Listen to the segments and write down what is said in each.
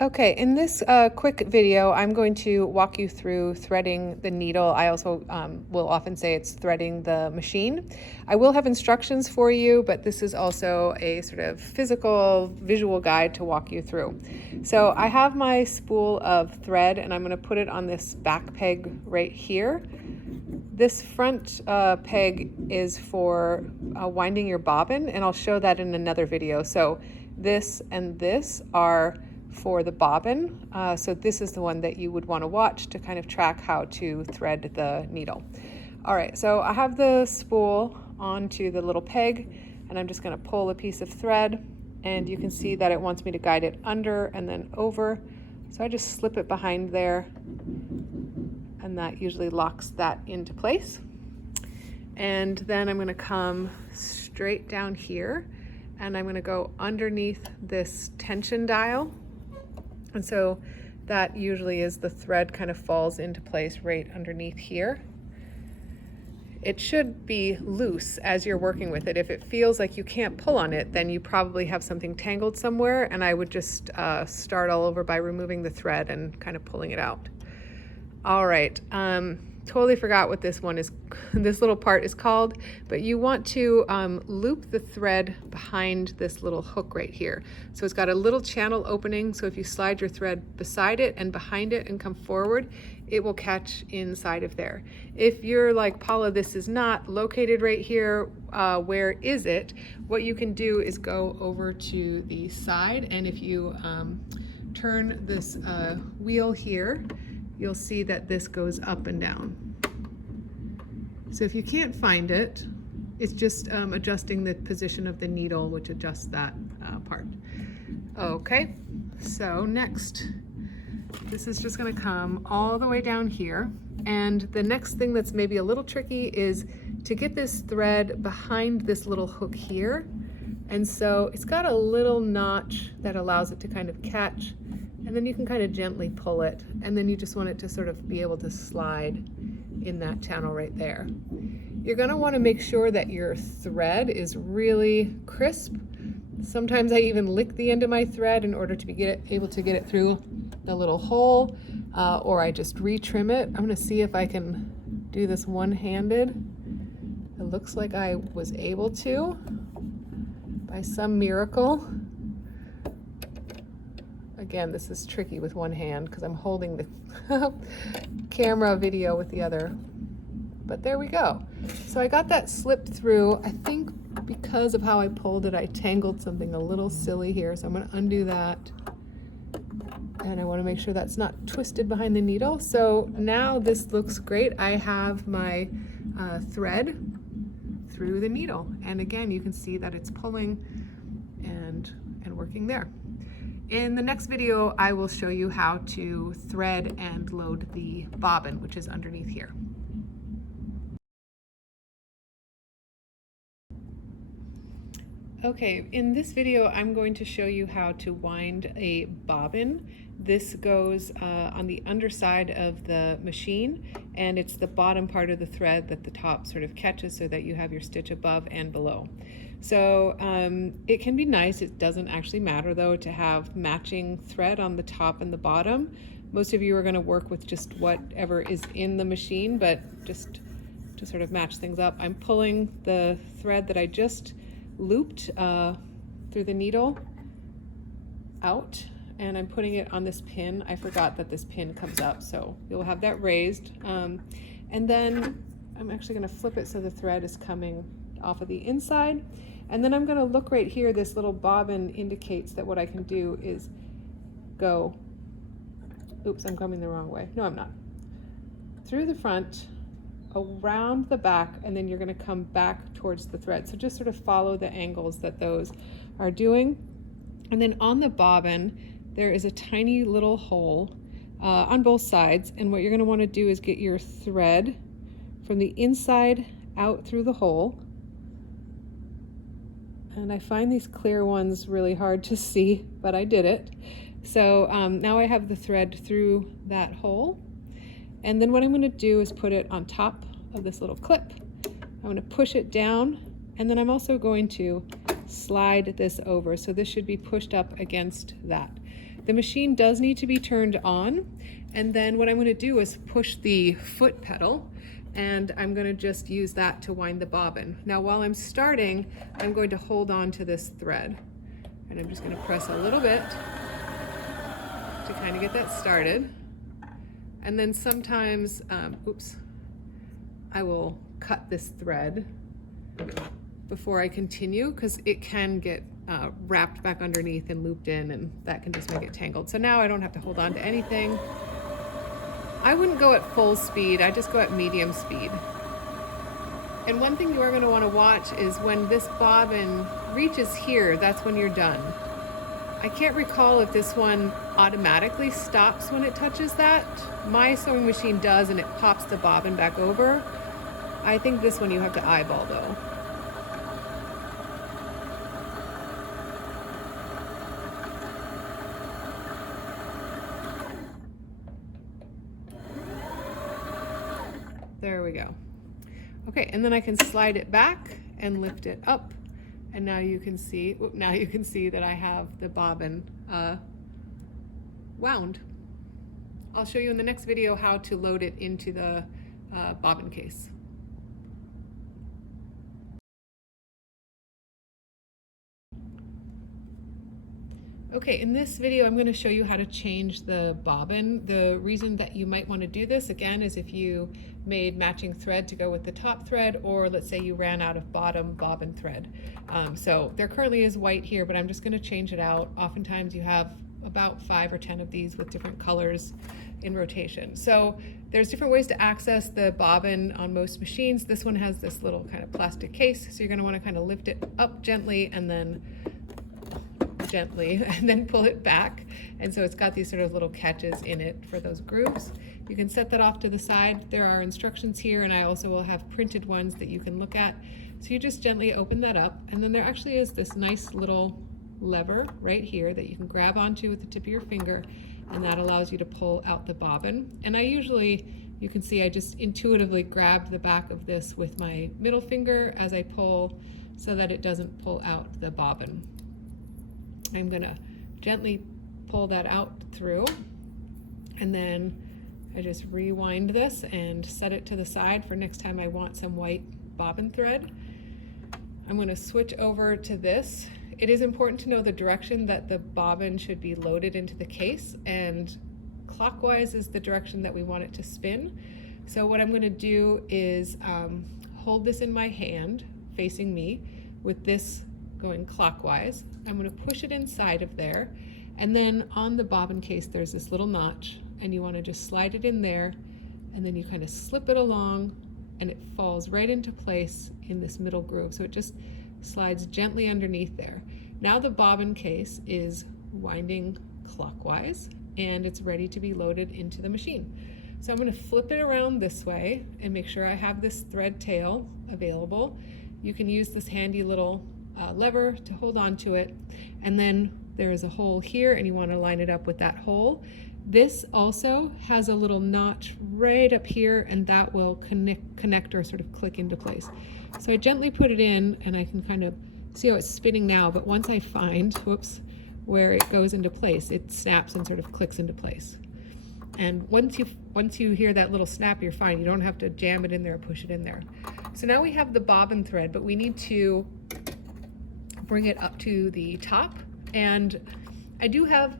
Okay, in this quick video, I'm going to walk you through threading the needle. I also will often say it's threading the machine. I will have instructions for you, but this is also a sort of physical, visual guide to walk you through. So I have my spool of thread and I'm going to put it on this back peg right here. This front peg is for winding your bobbin, and I'll show that in another video. So this and this are for the bobbin. So this is the one that you would want to watch to kind of track how to thread the needle. All right, so I have the spool onto the little peg, and I'm just going to pull a piece of thread, and you can see that it wants me to guide it under and then over. So I just slip it behind there, and that usually locks that into place. And then I'm going to come straight down here, and I'm going to go underneath this tension dial. And so that usually is the thread kind of falls into place right underneath here. It should be loose as you're working with it. If it feels like you can't pull on it, then you probably have something tangled somewhere, and I would just start all over by removing the thread and kind of pulling it out. All right, totally forgot what this one is, this little part is called, but you want to loop the thread behind this little hook right here. So it's got a little channel opening, so if you slide your thread beside it and behind it and come forward, it will catch inside of there. If you're like, Paula, this is not located right here, where is it? What you can do is go over to the side, and if you turn this wheel here, you'll see that this goes up and down. So if you can't find it, it's just adjusting the position of the needle, which adjusts that part. Okay, so next, this is just going to come all the way down here. And the next thing that's maybe a little tricky is to get this thread behind this little hook here. And so it's got a little notch that allows it to kind of catch, and then you can kind of gently pull it, and then you just want it to sort of be able to slide in that channel right there. You're going to want to make sure that your thread is really crisp. Sometimes I even lick the end of my thread in order to be able to get it through the little hole, or I just retrim it. I'm going to see if I can do this one-handed. It looks like I was able to by some miracle. Again, this is tricky with one hand because I'm holding the camera video with the other. But there we go. So I got that slipped through. I think because of how I pulled it, I tangled something a little silly here. So I'm going to undo that. And I want to make sure that's not twisted behind the needle. So now this looks great. I have my thread through the needle. And again, you can see that it's pulling and working there. In the next video, I will show you how to thread and load the bobbin, which is underneath here. Okay, in this video, I'm going to show you how to wind a bobbin. This goes on the underside of the machine, and it's the bottom part of the thread that the top sort of catches so that you have your stitch above and below. So it can be nice, it doesn't actually matter though, to have matching thread on the top and the bottom. Most of you are going to work with just whatever is in the machine, but just to sort of match things up, I'm pulling the thread that I just looped through the needle out, and I'm putting it on this pin. I forgot that this pin comes up, so you'll have that raised. And then I'm actually going to flip it so the thread is coming off of the inside. And then I'm going to look right here. This little bobbin indicates that what I can do is go, oops, I'm coming the wrong way. No, I'm not. Through the front, around the back, and then you're going to come back towards the thread. So just sort of follow the angles that those are doing. And then on the bobbin, there is a tiny little hole on both sides. And what you're going to want to do is get your thread from the inside out through the hole. And I find these clear ones really hard to see, but I did it. So now I have the thread through that hole. And then what I'm going to do is put it on top of this little clip. I'm going to push it down, and then I'm also going to slide this over. So this should be pushed up against that. The machine does need to be turned on, and then what I'm going to do is push the foot pedal, and I'm going to just use that to wind the bobbin. Now while I'm starting, I'm going to hold on to this thread, and I'm just going to press a little bit to kind of get that started. And then sometimes, I will cut this thread before I continue, because it can get wrapped back underneath and looped in, and that can just make it tangled. So now I don't have to hold on to anything. I wouldn't go at full speed, I just go at medium speed. And one thing you are going to want to watch is when this bobbin reaches here, that's when you're done. I can't recall if this one automatically stops when it touches that. My sewing machine does, and it pops the bobbin back over. I think this one you have to eyeball though. There we go. Okay, and then I can slide it back and lift it up, and now you can see that I have the bobbin wound. I'll show you in the next video how to load it into the bobbin case. Okay, in this video I'm going to show you how to change the bobbin. The reason that you might want to do this, again, is if you made matching thread to go with the top thread, or let's say you ran out of bottom bobbin thread. So there currently is white here, but I'm just going to change it out. Oftentimes you have about 5 or 10 of these with different colors in rotation. So there's different ways to access the bobbin on most machines. This one has this little kind of plastic case, so you're going to want to kind of lift it up gently and then pull it back, and so it's got these sort of little catches in it for those grooves. You can set that off to the side. There are instructions here, and I also will have printed ones that you can look at. So you just gently open that up, and then there actually is this nice little lever right here that you can grab onto with the tip of your finger, and that allows you to pull out the bobbin. And I usually, you can see I just intuitively grab the back of this with my middle finger as I pull, so that it doesn't pull out the bobbin. I'm gonna gently pull that out through, and then I just rewind this and set it to the side for next time I want some white bobbin thread. I'm gonna switch over to this. It is important to know the direction that the bobbin should be loaded into the case, and clockwise is the direction that we want it to spin. So what I'm gonna do is hold this in my hand facing me with this going clockwise. I'm going to push it inside of there, and then on the bobbin case there's this little notch, and you want to just slide it in there, and then you kind of slip it along, and it falls right into place in this middle groove. So it just slides gently underneath there. Now the bobbin case is winding clockwise, and it's ready to be loaded into the machine. So I'm going to flip it around this way and make sure I have this thread tail available. You can use this handy little lever to hold on to it, and then there is a hole here, and you want to line it up with that hole. This also has a little notch right up here, and that will connect or sort of click into place. So I gently put it in, and I can kind of see how it's spinning now, but once I find, where it goes into place, it snaps and sort of clicks into place. And once you hear that little snap, you're fine. You don't have to jam it in there or push it in there. So now we have the bobbin thread, but we need to bring it up to the top, and I do have,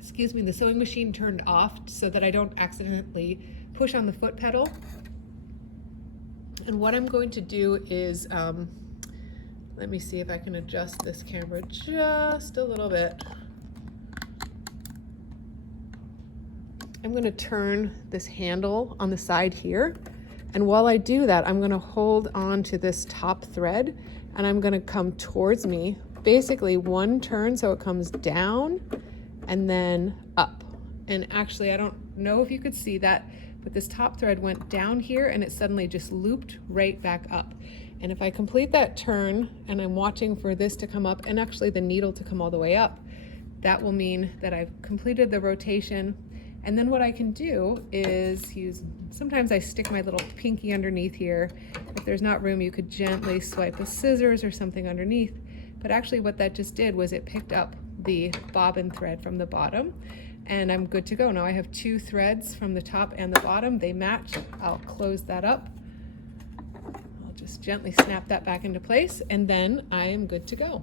the sewing machine turned off so that I don't accidentally push on the foot pedal. And what I'm going to do is, let me see if I can adjust this camera just a little bit. I'm going to turn this handle on the side here, and while I do that, I'm going to hold on to this top thread, and I'm going to come towards me, basically one turn so it comes down and then up. And actually, I don't know if you could see that, but this top thread went down here and it suddenly just looped right back up. And if I complete that turn and I'm watching for this to come up and actually the needle to come all the way up, that will mean that I've completed the rotation. And then what I can do is sometimes I stick my little pinky underneath here. If there's not room, you could gently swipe with scissors or something underneath. But actually what that just did was it picked up the bobbin thread from the bottom, and I'm good to go. Now I have 2 threads from the top and the bottom. They match. I'll close that up. I'll just gently snap that back into place, and then I am good to go.